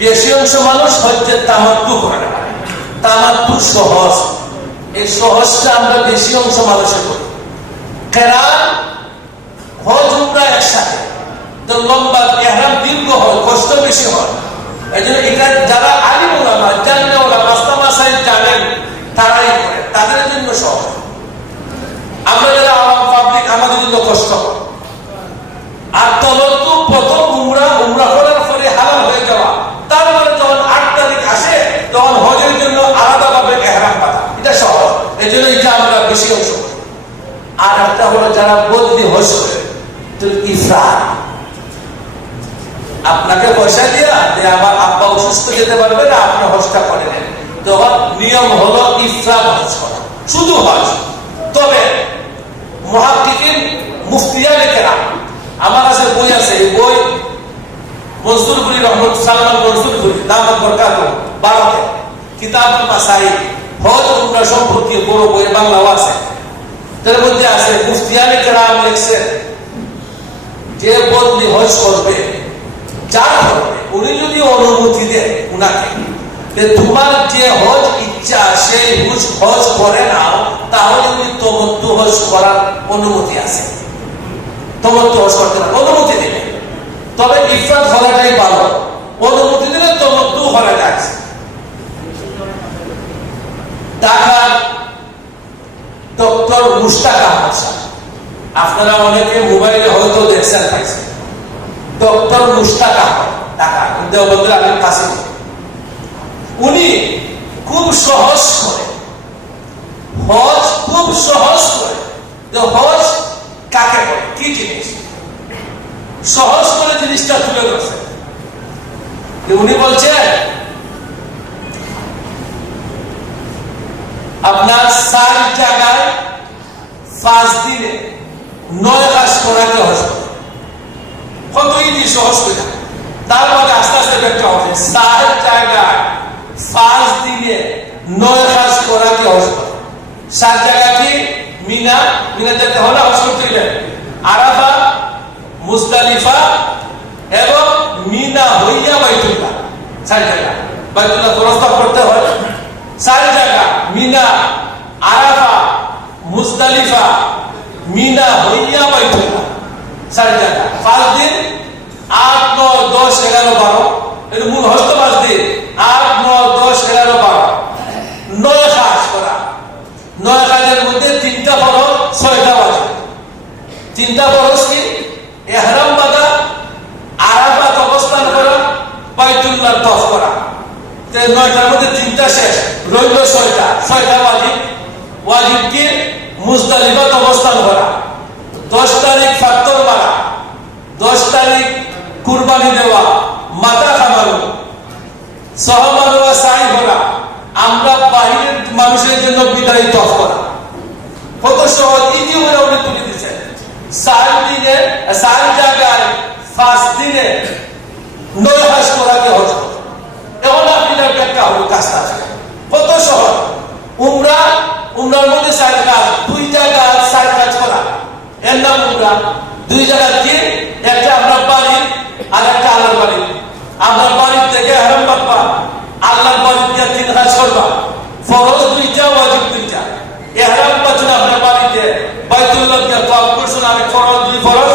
বেশি অংশ মানুষ হজ্জের তামাত্তু করে না। তামাত্তু সহজ, এই সহজটা আমরা বেশি অংশ মানুষের করি। কেরান হজ উমরা একসাথে, তো লম্বা ইহরাম দীর্ঘ হয়, কষ্ট বেশি হয়। এই জন্য এটা যারা আলিম উলামা জানেন, ওরা মাসলা মাসাইল জানেন, তারাই করে, তাদের জন্য সহজ। আমরা যারা আওয়াম পাবলিক, আমাদের জন্য কষ্ট হয়। আর তামাত্তু প্রথম উমরা করার পরে হালাল হয়ে যাওয়া, তারপরে যখন 8 তারিখ আসে তখন হজের জন্য আলাদাভাবে ইহরাম বাঁধা, এটা সহজ। এই জন্য এটা আমরা বেশি অংশ করি। আর একটা হলো যারা বদলি হজ করে, তো ইফরাদ, আপনাকে পয়সা দিয়া যে আমার আব্বা অসুস্থ যেতে পারবে না, আপনি হজটা করে নেন, তখন নিয়ম হলো ইফরাদ হজ করা, শুধু হজ। তবে মুহাক্কিকিন মুফতিয়ানে কেরাম, আমার কাছে বই আছে, এই বই মনসুরপুরি রহমত সালমান মনসুরপুরি দামাত বরকাতুহু ভারতে কিতাবুল মাসাইল হজ উমরা সম্পর্কে বড় বই বাংলাও আছে। তার মধ্যে আছে মুফতিয়ানে কেরাম লিখছেন যে বদলি হজ করবে, যার করবে উনি যদি অনুমতি দেন উনাকে, তোমার যে হজ ইচ্ছা সেই হজ করে নাও, তাহলে উনি তামাত্তু হজ করার অনুমতি আছে, তামাত্তু হজ করতে অনুমতি দেবে। তবে ইফরাদ করাটাই ভালো, অনুমতি দিলে তামাত্তু করা যায়। ঢাকার ডক্টর মুশতাক আহমদ সাহেব, আপনারা অনেকে মোবাইলে হয়তো দেখছেন পাইছেন, ডক্টর মুশতাক আহমদ, ঢাকা দেওবন্দের আলীর কাছে, উনি খুব সহজ করে হজ, খুব সহজ করে। তো হজ কাকে বলে, কি জিনিস, সহজ করে জিনিসটা তুলে ধরছে। উনি বলছেন আপনার 4 জায়গায় 5 দিনে 9 কাজ করাকে হজ করে। কত ইজি সহজ করে, তারপরে আস্তে আস্তে ব্যাখ্যা হবে। 4 জায়গায় 5 দিনে 9 কাজ করাকে হজ করে। 7 জায়গা কি? মিনা, মিনা যেতে হলে হজ করতে গেলে আরাফা, মুজদালিফা এবং মিনা হইয়া বাইতুল্লাহ, 4 জায়গা বাইতুল্লাহ প্রস্তাব করতে হয়। 4 জায়গা মিনা, আরাফা, মুজদালিফা, মিনা হইয়া বাইতুল্লাহ, 4 জায়গা 5 দিন, 8, 9, 10, 11, 12, এর মূল হস্ত 5 দিন, 8, 9, 10, 11, 12, 9 কাজ করা। 9 কাজের মধ্যে 3টা ফরজ, 6টা ওয়াজিব। 3টা ফরজ কি? ইহরাম বাঁধা, আরাফাত অবস্থান করা, বাইতুল্লাহ তওয়াফ করা। 9টার মধ্যে 3টা শেষ, রইল 6টা। 6টা ওয়াজিব। ওয়াজিব কি? মুজদালিফাত অবস্থান করা, 10 তারিখ ফাত্তর মারা, 10 তারিখ কুরবানি দেওয়া, মাথা খামানো, সহমানো সাই করা, আমরা বাহিরের মানুষের জন্য বিদায়ী তওয়াফ করা। কত সহজ, ইজি হয়ে উনি তুলে দিচ্ছেন। 4 দিনে 4 জায়গায় 5 দিনে 9 কাজ করাকে হজ। এখন আপনি ব্যাখ্যা হলো কাজটা কত সহজ। উমরার মধ্যে 4 কাজ, 2 জায়গায় 4 কাজ করা, এর নাম উমরা। 2 জায়গা কি? একটা আপনার বাড়ি আর একটা আল্লাহর বাড়ি। আপনার বাড়ির থেকে ইহরাম বাঁধবা, আল্লাহর বাড়ি থেকে 3 কাজ করবা। ফরজ 2টা, ওয়াজিব 2টা। ইহরাম বাঁধছেন আপনার বাড়িতে, বাইতুল্লাহ কে তওয়াফ করছেন, আর ফরজ 2 ফরজ,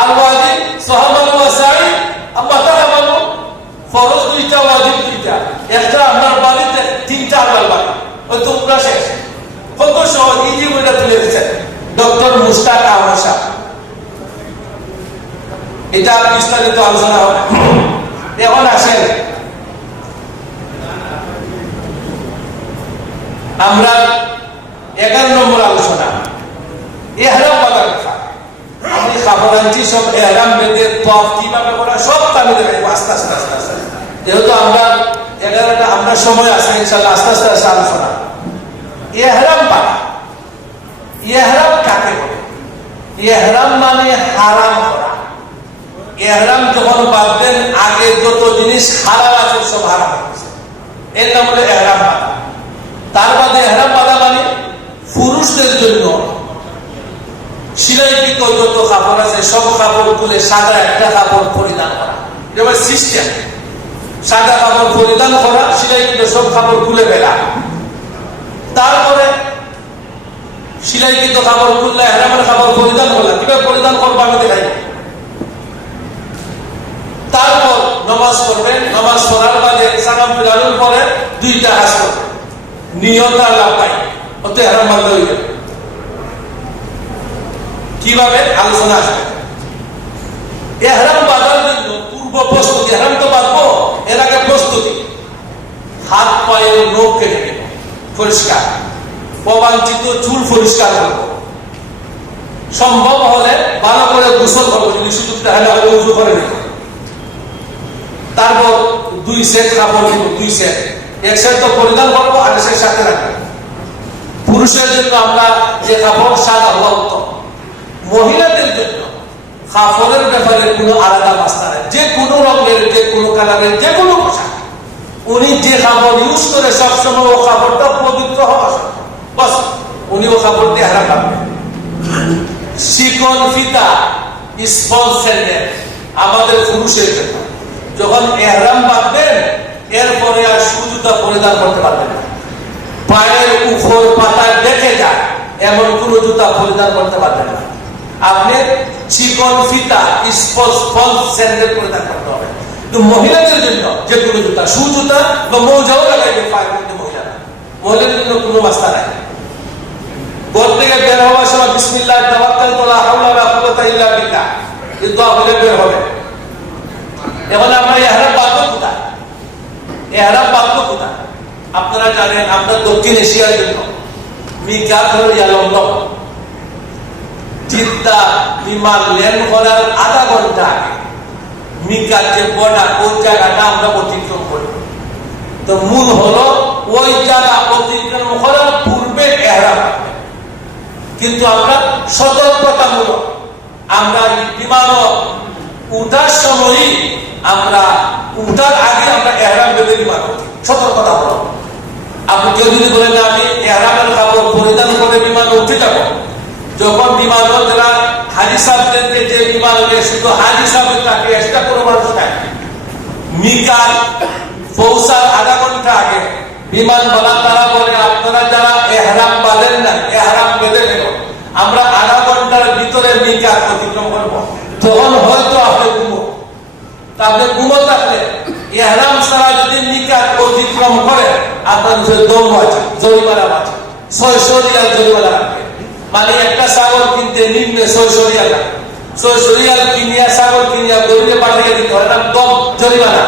আর ওয়াজিব সাহাবানু ওয়া সাই, মাথা খামানো। ফরজ 2টা, ওয়াজিব 2টা। একটা আপনার বাড়িতে, 3টা আল্লাহর বাড়ি। ওই তো উমরা শেষ। কত সহজ, ইজি বইটা তুলে দিচ্ছেন ডক্টর মুশতাক আহমদ সাহেব। এটা বিস্তারিত আলোচনা হবে। এখন আসেন আমরা 11 নম্বর আলোচনা, ইহরাম বাঁধার কথা। আমি কাপড় আনছি, সব ইহরাম বেঁধে তওয়াফ কিভাবে করা সব আমি দেখাবো আস্তে আস্তে আস্তে আস্তে। যেহেতু আমরা 11টা আমরা সময় আছে, ইনশাআল্লাহ আস্তে আস্তে আস্তে আলোচনা। ইহরাম বাঁধা, ইহরাম কাকে বলে? ইহরাম মানে হারাম করা। ইহরাম যখন বাঁধবেন, আগে যত জিনিস হালাল আছে সব হারাম হয়েছে, এর নাম হলো ইহরাম বাঁধা। তার বাদে ইহরাম বাঁধা মানে পুরুষদের জন্য সিলাইকৃত যত কাপড় আছে সব কাপড় তুলে সাদা একটা কাপড় পরিধান করা, এটা সিস্টেম। সাদা কাপড় পরিধান করা, সেলাইকৃত সব কাপড় খুলে ফেলা। তারপরে সেলাইকৃত কাপড় খুললে ইহরামের কাপড় পরিধান করলা, কিভাবে পরিধান করবো আমি দেখাই। তারপর নামাজ পড়বেন, নামাজ পড়ার বাদে সালাম ফিরানোর পরে দুইটা কাজ করবেন, নিয়ত আর লাভবাই, অত ইহরাম বাঁধতে হইবে। কিভাবে আলোচনা আসবে। ইহরাম বাঁধার জন্য পূর্ব প্রস্তুতি, ইহরাম তো বাঁধবো, এর আগে প্রস্তুতি। হাত পায়ের নখ কেটে নেব পরিষ্কার, অবাঞ্ছিত চুল পরিষ্কার করবো, সম্ভব হলে ভালো করে গোসল করবো, যদি সুযোগ তাহলে উজু করে নেব। তারপর 2 সেট কাপড় নিব, 2 সেট, এক সেট তো পরিধান করবো আর সেট সাথে রাখবো। পুরুষের জন্য আমরা যে কাপড় সাদা হওয়া উত্তম। মহিলাদের জন্য কাপড়ের ব্যাপারে কোনো আলাদা মাস্টার নেই, যে কোনো রঙের, যে কোনো কালারের, যে কোনো পোশাক উনি যে কাপড় ইউজ করে সবসময় ও কাপড়টা পবিত্র হওয়া বাস, উনি ও কাপড় দিয়ে ইহরাম বাঁধবেন। শিকন ফিতা, স্পঞ্জ স্যান্ডেল আমাদের পুরুষের জন্য। যখন ইহরাম বাঁধবেন এরপরে আর জুতা পরিধান করতে পারবেন না, পায়ের উপর পাতায় দেখে যায় এমন কোন জুতা পরিধান করতে পারবেন না। আপনি চিকন ফিতা, স্পঞ্জ স্যান্ডেল পরিধান করতে হবে। তো মহিলাদের জন্য যে কোনো জুতা, শু জুতা বা মৌজাও লাগাইবে পায়ের মধ্যে মহিলারা, মহিলাদের জন্য কোনো মাস্তা নাই। ঘর থেকে বের হওয়ার সময় বিসমিল্লাহ তাওয়াক্কালতু লা হাওলা ওয়ালা কুওয়াতা ইল্লা বিল্লাহ এই দোয়া বলে বের হবে। এখন আমরা ইহরাম বাঁধবো কোথায়? ইহরাম বাঁধবো কোথায়? আপনারা জানেন আমরা দক্ষিণ এশিয়ার জন্য মিকাত হলো লন্ডন। জিদ্দা বিমান ল্যান্ড করার আধা ঘন্টা আগে মিকাত যে বর্ডার, ওই জায়গাটা আমরা অতিক্রম করি। তো মূল হলো ওই জায়গা অতিক্রম করার পূর্বে ইহরাম। কিন্তু আমরা সতর্কতামূলক, আমরা বিমান উঠার সময়ই, আমরা উঠার আগে আমরা ইহরাম বেঁধে বিমান করি, সতর্কতা হলো। আপনি কেউ যদি বলেন আমি ইহরামের কাপড় পরিধান করে বিমানে উঠে যাব, যখন বিমান যারা হাজি সাহেবদেরকে যে বিমান শুধু হাজি সাহেবের তাকে এক্সট্রা কোনো মানুষ থাকে, মিকাত পৌঁছার আধা ঘন্টা আগে বিমান বলা তারা বলে আপনারা যারা ইহরাম বাঁধেন না ইহরাম বেঁধে নেব, আমরা আধা ঘন্টার ভিতরে মিকাত অতিক্রম করবো। তখন হয়তো আপনি ঘুমো, তা আপনি ঘুমো থাকলে ইহরাম ছাড়া যদি মিকাত অতিক্রম করে আপনার দম আছে, জরিমানা আছে, 600 রিয়াল জরিমানা রাখবে। মানে একটা ছাগল কিনতে নিম্নে 600 রিয়াল লাগে, 600 রিয়াল কিনিয়া ছাগল কিনিয়া গরিবে পাঠিয়ে দিতে হয়, দম জরিমানা।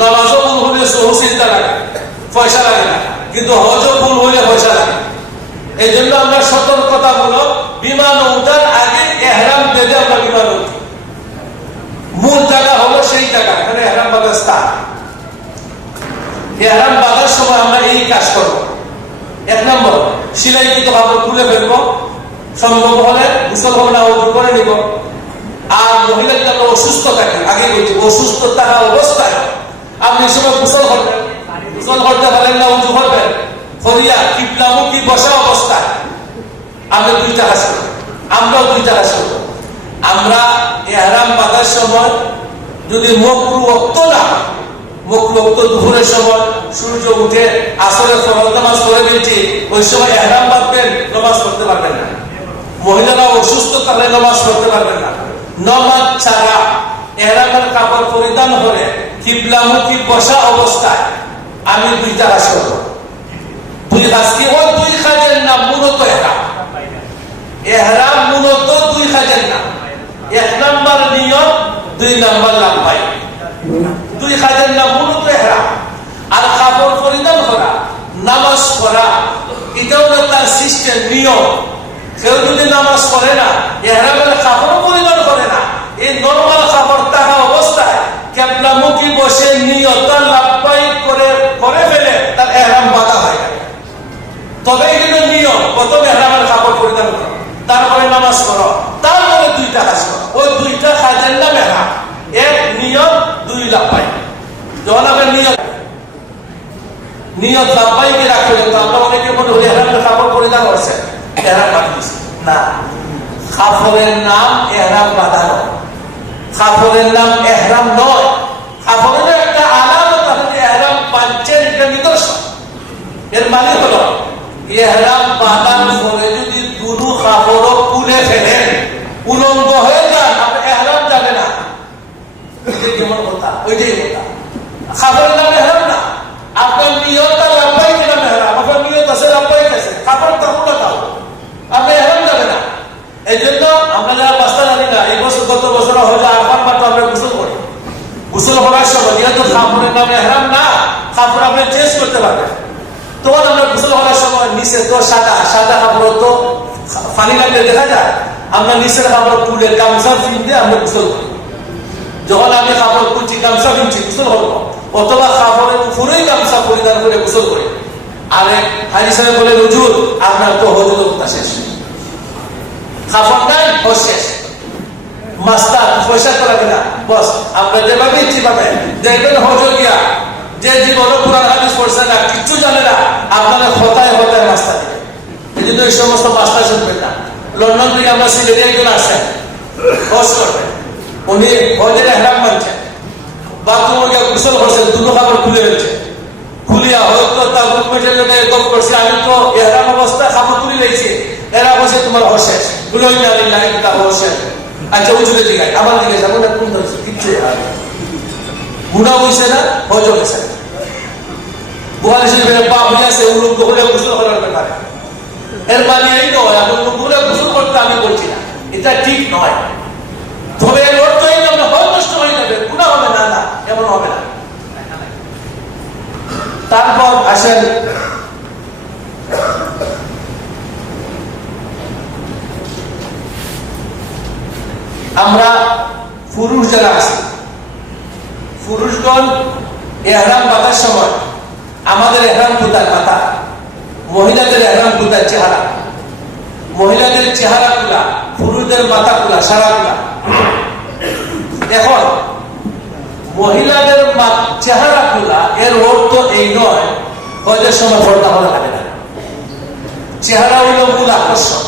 নামাজও ভুল হলে সহসিদ্ধা লাগে, পয়সা লাগে না, কিন্তু হজও ভুল হলে পয়সা লাগে। এই জন্য আমরা সতর্কতামূলক বিমান উঠার আগে ইহরাম বেঁধে আমরা বিমান উঠি। মূল জায়গা হলো সেই জায়গা, এখানে ইহরাম বাঁধার স্থান। ইহরাম বাঁধার সময় আমরা এই কাজ করবো। 1 নম্বর, সেলাইকৃত কাপড় খুলে ফেলবো, সম্ভব হলে গোসল হবে না উজু করে নিব। আর মহিলাকে আমরা অসুস্থ থাকি, আগে বলছি অসুস্থ থাকা অবস্থায় আপনি সময় গোসল করবেন, গোসল করতে পারেন না উজু করবেন, করিয়া কিবলামুখী বসা অবস্থায় আপনি 2টা কাজ করবেন, আমরাও 2টা কাজ করবো। আমরা ইহরাম বাঁধার সময় যদি মকরুহ ওয়াক্ত না, মকরুহ ওয়াক্ত দুপুরের সময় সূর্য উঠে আসরে ফরজ নামাজ পড়ে ফেলছি, ওই সময় ইহরাম বাঁধবেন, নামাজ পড়তে পারবেন না। মহিলারা অসুস্থ থাকলে নামাজ পড়তে পারবেন না। নামাজ ছাড়া ইহরামের কাপড় পরিধান করে কিবলামুখী বসা অবস্থায় আমি 2টা কাজ করবো। 2 কাজ কি? ওই 2 কাজের নাম মূলত ইহরাম। ইহরাম মূলত 2 কাজের নাম। 1 নম্বর নিয়ত, 2 নম্বর লাভবাই। 2 কাজের নাম মূলত ইহরাম। আর কাপড় পরিধান করা, নামাজ পড়া, এটাও তার সিস্টেম, নিয়ম। কেউ যদি নামাজ পড়ে না, ইহরামের কাপড় পরিধান করে না, এই নরমাল কাপড় থাকা অবস্থায় কিবলামুখী বসে নিয়ত লাভবাই করে ফেলে তার ইহরাম বাঁধা হয় না। তবে এগুলো নিয়ম, প্রথমে ইহরামের কাপড় পরিধান করো, তারপরে নামাজ পড়ো, তারপরে 2টা কাজ করো। ওই 2টা কাজের নাম ইহরাম। 1 নিয়ত, 2 লাভবাই। যখন আমরা নিয়ত লাভবাইকে রাখলেন, তো আমরা অনেকে মনে হলে ইহরামের কাপড় পরিধান করছে, ইহরাম বাঁধিয়েছে না। কাপড়ের নাম ইহরাম বাঁধানো, কাপড়ের নাম ইহরাম নয়। কাপড়ের একটা আলাদা ইহরাম বাঁধার পরে যদি দুনু কাপড় খুলে ফেলেন, উলঙ্গ হয়ে যান, আপনি ইহরাম যাবে না। কেমন কথা? ওইটাই কথা। কাপড়ের নাম ইহরাম না। আপনার নিয়তটা লাভবাই কিনা ইহরাম, আপনার নিয়ত আছে লাভবাই আছে, কাপড়টা খুলে দাও, আপনি ইহরাম যাবে না। এই জন্য আমরা যারা রাস্তা জানি না, এই বছর গত বছর হয়তো আরফান মাত্র আমরা গোসল করি। গোসল করার সময় যেহেতু কাপড়ের নামে ইহরাম না, কাপড় আপনি চেঞ্জ করতে পারবেন। তখন আমরা গোসল করার সময় নিচে তো সাদা সাদা কাপড় তো পানি লাগলে দেখা যায়, আমরা নিচের কাপড় তুলে গামছা ফিনতে আমরা গোসল করি। যখন আমি কাপড় তুলছি গামছা ফিনছি গোসল করবো, অথবা কাপড়ের উপরেই গামছা পরিধান করে গোসল করি। আরে হাজি সাহেব বলে হুজুর আপনার তো হজুর কথা শেষ, কাপড় নাই হজ শেষ, মাস্টার পয়সা তো লাগে না, বস আমরা যেভাবে ইচ্ছি পাবে দেখবেন হজ গিয়া যে জীবনে পুরান হাদিস পড়ছে না, কিচ্ছু জানে না, আপনারা হতায় হতায় মাস্টার দিবে। এই জন্য এই সমস্ত মাস্টার শুনবেন না। লন্ডন থেকে আমরা সিলেটে একজন আসছেন হজ করবেন, উনি হজের ইহরাম মানছেন, বাথরুমে গিয়ে গোসল করছেন, দুটো কাপড় খুলে ফেলছে, খুলিয়া হয়তো তার রুমমেটের জন্য গপ করছে, আমি তো ইহরাম অবস্থায় কাপড় তুলে রেখেছি, এরা বসে তোমার হজ শেষ, গুলোই না লাগে তা হজ শেষ। আচ্ছা উঁচুতে দিকে আমার দিকে যাবো না, কোন ধরছে কিচ্ছু গুণা হয়েছে না, হজ হয়েছে না। বুখারী শরীফের পাপ হয়ে আছে উলঙ্গ হলে গোসল করার ব্যাপারে। এর মানে এই নয় আপনি উলঙ্গ হলে গোসল করতে আমি বলছি না, এটা ঠিক নয়। তবে এর অর্থ এই নয় হজ নষ্ট হয়ে যাবে, গুণা হবে না, না এমন হবে না। তারপর আসেন আমরা পুরুষ যারা আছি, পুরুষগণ ইহরাম বাঁধার সময় আমাদের ইহরাম কোথায় মাথা, মহিলাদের ইহরাম কোথায় চেহারা। মহিলাদের চেহারা খোলা, পুরুষদের মাথা খোলা, সারা খোলা। এখন মহিলাদের চেহারা খোলা এর অর্থ এই নয় হজের সময় পর্দা করা লাগে না। চেহারা হইল মূল আকর্ষণ।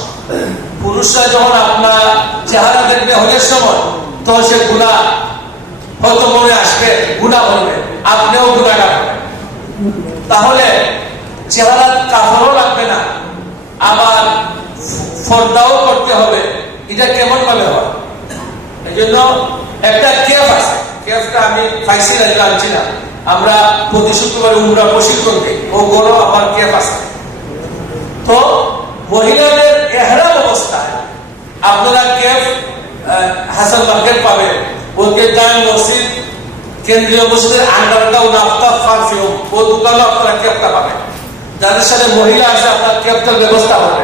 পুরুষরা যখন আপনার চেহারা দেখবে হজের সময়, তখন সে গুণা হয়তো মনে আসবে, গুণা করবে, আপনিও গুণাগার হবেন। তাহলে চেহারা কাপড়ও লাগবে না, আবার পর্দাও করতে হবে। এটা কেমন ভাবে হয়? এই জন্য একটা কেফ আছে, কেফটা আমি পাইছি না, জানছি না। আমরা প্রতি শুক্রবারে উমরা প্রশিক্ষণ দিই, ও বড় আমার কেফ আছে। তো মহিলাদের ইহরাম অবস্থায় আপনারা কেফ হাসান মার্কেট পাবেন, ওকে জামে মসজিদ কেন্দ্রীয় মসজিদের আন্ডারগ্রাউন্ড নাফতাব পারফিউম ও দোকানে আপনারা কেফটা পাবেন। যাদের সাথে মহিলা আছে আপনার কেফটার ব্যবস্থা হবে।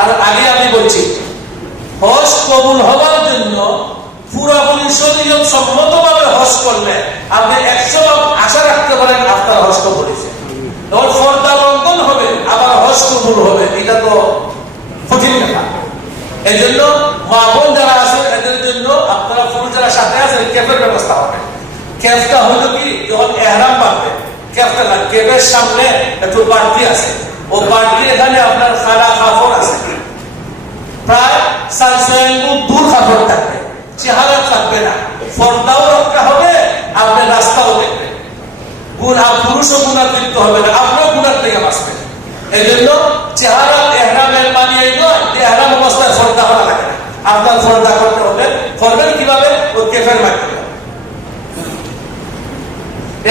আর আগে আমি বলছি হজ কবুল হওয়ার জন্য পুরাপুরি শরীয়ত সম্মতভাবে হজ করলে আপনি 100 আশা রাখতে পারেন আপনার হজ কবুল হয়েছে। তখন পর্দা লঙ্ঘন হবে আবার হজ কবুল হবে, এটা তো কঠিন কথা। এই জন্য মা বোন যারা আছেন এদের জন্য আপনারা পুরুষ যারা সাথে আছেন কেফের ব্যবস্থা হবে। কেফটা হলো কি, যখন ইহরাম বাঁধবে কেফটা না, কেফের সামনে একটু বাড়তি আছে, ও বাড়তি এখানে আপনার খালা কাপড় আছে, প্রায় 4 ফুট দূর কাপড় থাকবে, চেহারা থাকবে না, পর্দাও রক্ষা হবে, আপনি রাস্তাও দেখবেন। পুরুষও গুণাতীত হবে না, আপনিও গুণার থেকে বাঁচবেন। এই জন্য চেহারা ইহরামের মানে এই নয় ইহরাম অবস্থায় পর্দা করা লাগে না, আপনার পর্দা করতে হবে। করবেন কিভাবে? ও কেফের মাধ্যমে।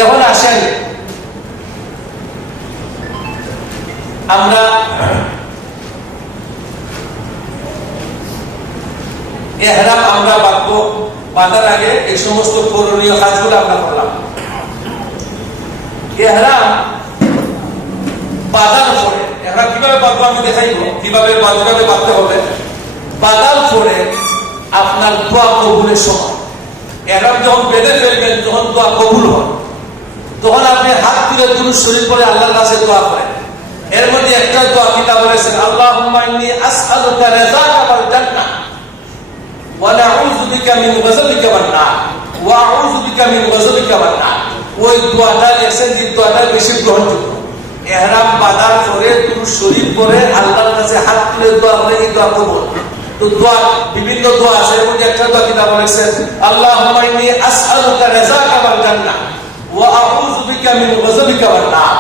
এখন আসেন আমরা ইহরাম আমরা বাঁধবো, বাঁধার আগে এই সমস্ত করণীয় কাজগুলো আমরা করলাম। ইহরাম বাঁধার পরে ইহরাম কিভাবে বাঁধবো আমি দেখাইবো, কিভাবে বাঁধতে হবে। বাঁধার পরে আপনার দোয়া কবুলের সময়, ইহরাম যখন বেঁধে ফেলবেন, যখন দোয়া কবুল হয়, তখন আপনি হাত তুলে দুরূদ শরীফ পড়ে আল্লাহর কাছে দোয়া করেন। এর মধ্যে একটা দোয়া কিতাব বলেছেন, আল্লাহুম্মা ইন্নী আসআলুকা রিযাকা ওয়াল জান্নাহ ওয়া নাউযু বিকা মিন গাযাবিকা ওয়ান নার ওয়া আউযু বিকা মিন গাযাবিকা ওয়ান নার। ওই দোয়াটা লেখছেন যে দোয়াটা বেশি গ্রহণযোগ্য। ইহরাম বাঁধার পরে দুরূদ শরীফ পড়ে আল্লাহর কাছে হাত তুলে দোয়া করে, এই দোয়া কবুল। তো দোয়া বিভিন্ন দোয়া আছে, এর মধ্যে একটা দোয়া কিতাব বলেছেন, আল্লাহুম্মা ইন্নী আসআলুকা রিযাকা ওয়াল জান্নাহ ওয়া আউযু বিকা মিন গাযাবিকা ওয়ান নার।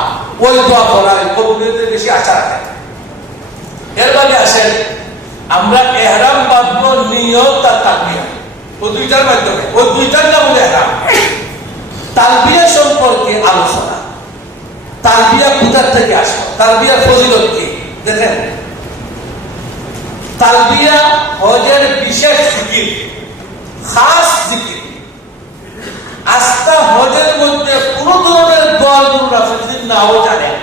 ওই দোয়া করার কবুলের বেশি আশা রাখে। এর মানে আসেন আমরা ইহরাম বাঁধবো নিয়ত আর তালবিয়া, ওই দুইটার মাধ্যমে, ওই দুইটার নাম হলো ইহরাম। তালবিয়া সম্পর্কে আলোচনা, তালবিয়া কোথা থেকে আসলো, তালবিয়ার ফজিলত কি দেখেন। তালবিয়া হজের বিশেষ জিকির, খাস জিকির। আস্থা হজের মধ্যে কোন ধরনের দোয়া দুরূদ যদি নাও জানেন,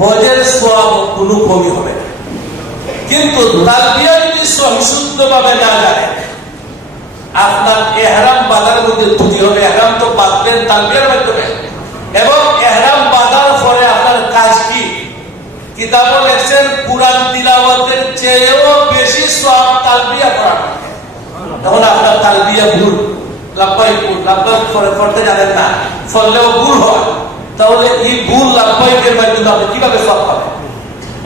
হজের সওয়াব কোনো কমি হবে না। কিন্তু তালবিয়া যদি সহিশুদ্ধভাবে না জানেন, আপনার ইহরাম বাঁধার মধ্যে ত্রুটি হবে। ইহরাম তো বাঁধবেন তালবিয়ার মাধ্যমে, এবং ইহরাম বাঁধার পরে আপনার কাজ কি? কিতাবে লেখছেন কুরআন তিলাওয়াতের চেয়েও বেশি সওয়াব তালবিয়া পড়া। তখন আপনার তালবিয়া ভুল, লাব্বাইক ভুল, লাব্বাইক পড়তে জানেন না, পড়লেও ভুল হয়, তাহলে এই ভুল লাব্বাইকের মাধ্যমে আপনি কিভাবে সওয়াব পাবেন?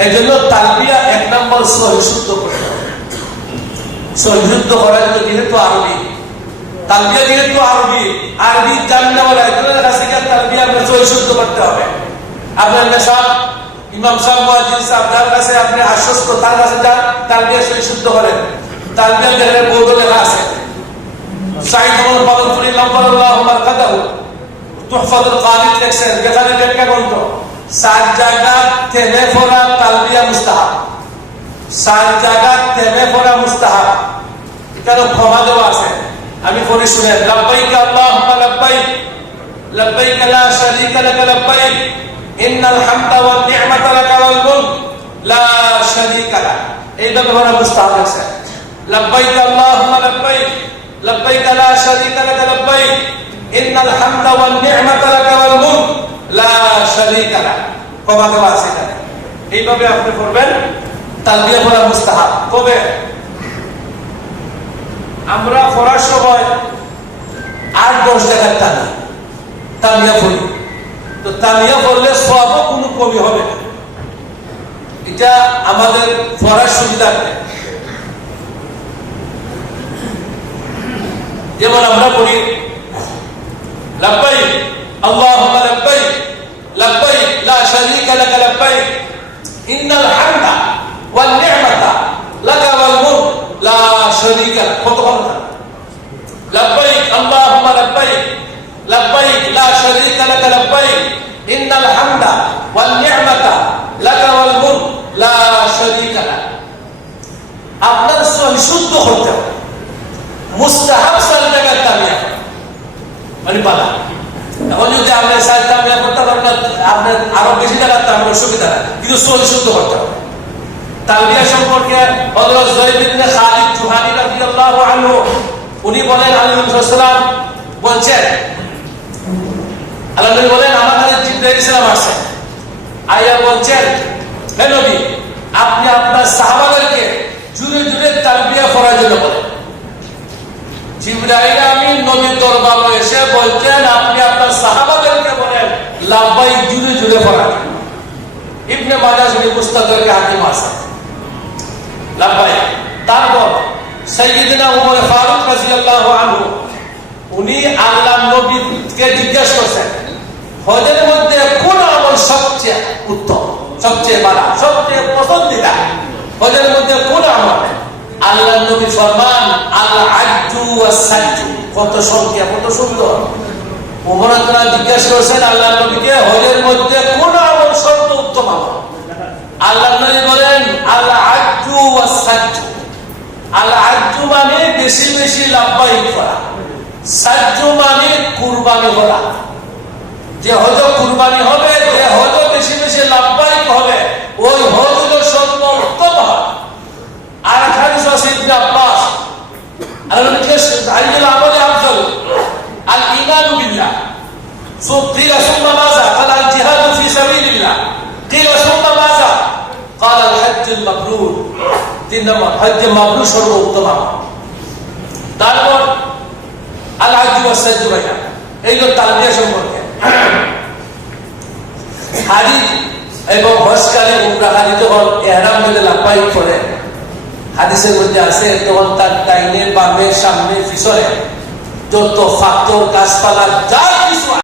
এই জন্য তালবিয়া এক নম্বর সহিশুদ্ধ করতে হবে। সহিশুদ্ধ করার জন্য যেহেতু আরবি, তালবিয়া যেহেতু আরবি, আরবি জানেন না বলে একজনের কাছে গিয়ে তালবিয়া আপনি সহিশুদ্ধ করতে হবে। আপনার নেশা ইমাম সাহেব মুয়াজ্জিন সাহেব যার কাছে আপনি আশ্বস্ত, তার কাছে যান, তালবিয়া সহিশুদ্ধ করেন। তালবিয়া দেখেন বোর্ডে লেখা আছে, সাইদ ইবনে পালনপুরি লাম্বাল্লাহু মারকাদাহু তুহফাতুল কারিত লেখছেন, যেখানে লেখা গ্রন্থ 7 জায়গা থেমে পড়া তালবিয়া মুস্তাহাব, 7 জায়গা থেমে পড়া মুস্তাহাব। এখানে ক্ষমা দেওয়া আছে, আমি পড়ি শুনেন। লাব্বাইক আল্লাহুম্মা লাব্বাইক, লাব্বাইক লা শারীকা লাক লাব্বাইক, ইন্নাল হামদা ওয়ান নি'মাতা লাকা ওয়াল মুলক লা শারীকা লাক। এইভাবে পড়া মুস্তাহাব আছে। লাব্বাইক আল্লাহুম্মা লাব্বাইক, লাব্বাইক লা শারীকা লাক লাব্বাইক, ইন্নাল হামদা ওয়ান নি'মাতা লাকা ওয়াল মুলক লা শারীকা লাক। ক্ষমা দেওয়া আছে এখানে। এইভাবে আপনি পড়বেন। তালবিয়া পড়া মুস্তাহাব। কবে? আমরা পড়ার সময় 8-10 জায়গায় তালবিয়া পড়ি, তো তালবিয়া পড়লে সওয়াবও কোনো কমি হবে না। এটা আমাদের পড়ার সুবিধা। যেমন আমরা পড়ি লাব্বাইক আল্লাহুম্মা লাব্বাইক, লাব্বাইক লা শারীকা লাক লাব্বাইক, ইন্নাল হামদা ওয়ান নি'মাতা লাকা ওয়াল মুলক লা শারীকা লাক। কত কথা! লাব্বাইক আল্লাহুম্মা লাব্বাইক, লাব্বাইক লা শারীকা লাক লাব্বাইক, ইন্নাল হামদা ওয়ান নি'মাতা লাকা ওয়াল মুলক লা শারীকা লাক। আপনার সহিশুদ্ধ হতে হবে। মুস্তাহাব 7 জায়গায় তালবিয়া মানে পালা। এখন যদি আপনি 7 তালবিয়া করতে পারেন, আপনার আরো বেশি জায়গায় তালবিয়া অসুবিধা নাই, কিন্তু সহিশুদ্ধ করতে হবে। তালবিয়া সম্পর্কে হযরত যায়েদ ইবনে খালিদ জুহানী রাদিয়াল্লাহু আনহু উনি বলেন, আল্লাহ নবী সাল্লাল্লাহু আলাইহি ওয়াসাল্লাম বলেন, আল্লাহ নবী বলেন, আমার কাছে জিবরাইল সালাম আসে, আয়া বলেন, হে নবী, আপনি আপনার সাহাবাদেরকে জুরে জুরে তালবিয়া পড়ার জন্য বলেন। জিবরাইল আমিন নবীর দরবারে এসে বলছেন, আপনি আপনার সাহাবাদেরকে বলেন লাব্বাইক জুরে জুরে পড়ার। ইবনে মাজাহ শরীফ মুস্তাদরাকে হাকিম আছে লাব্বাইক। তারপর সাইয়্যিদনা উমর ফারুক রাদিয়াল্লাহু আনহু উনি আল্লাহর নবীকে জিজ্ঞাসা করেছেন, হজের মধ্যে কোন আমল সবচেয়ে উত্তম, সবচেয়ে ভালো, সবচেয়ে পছন্দিদা? হজের মধ্যে কোন আমল? আল্লাহর নবী ফরমান, আল আজ্জু ওয়াস সাজ্জু। কত সংখ্যা, কত সুন্দর। ওমর রাদিয়াল্লাহু জিজ্ঞাসা করেছেন আল্লাহর নবীকে, হজের মধ্যে কোন আমল সবচেয়ে উত্তম আমল? আল্লাহর নবী বলেন, আল আজ্জু ওয়াস সাজ্জু। আল আজ্জু মানে বেশি বেশি লাব্বাইক করা, সাজ্জু মানে কুরবানি করা। যে হজ কুরবানি হবে, যে হজ বেশি বেশি লাব্বাইক হবে, ওই হজ হলো সর্বোত্তম হজ। আর হাদিস আছে ইবনে আব্বাস, আল্লাহ নবী আইয়ুল আমালি আফদাল? আল ঈমানু বিল্লাহ। قيل ثم ماذا؟ قال الجهاد في سبيل الله. قيل ثم ماذا؟ قال الحج المبرور. 3 নম্বর হজ মাবরুর সর্বোত্তম। তারপর আল হাজ্জু ওয়াস সাজ্জু ভাইয়া, এইগুলো তালবিয়া সম্পর্কে। হাজি এবং হজকারী উমরা হাজি যখন ইহরাম বেঁধে লাব্বাইক করে, হাদিসের মধ্যে আছে, তখন তার ডাইনে বামে সামনে পিছনে যত ফাতর গাছপালা যা কিছু